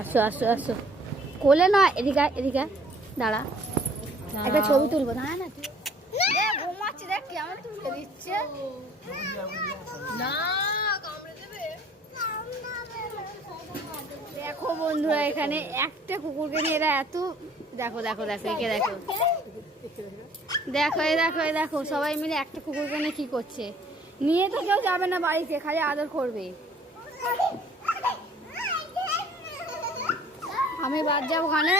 আসো আসো আসো, কোলে নয়, এদিকে এদিকে দাঁড়া, একটা ছবি তুলবো। দাঁড়া না, ঘুমাচ্ছি, দেখ কেমন তুলে দিচ্ছে। দেখো বন্ধুরা, এখানে একটা কুকুরকে নিয়ে এরা এত, দেখো দেখো দেখো, একে দেখো, দেখো এই দেখো এই দেখো, সবাই মিলে একটা কুকুরকে নিয়ে কি করছে। নিয়ে তো কেউ যাবে না বাড়িতে, খালি আদর করবে। আমি বাদ যাবো ওখানে।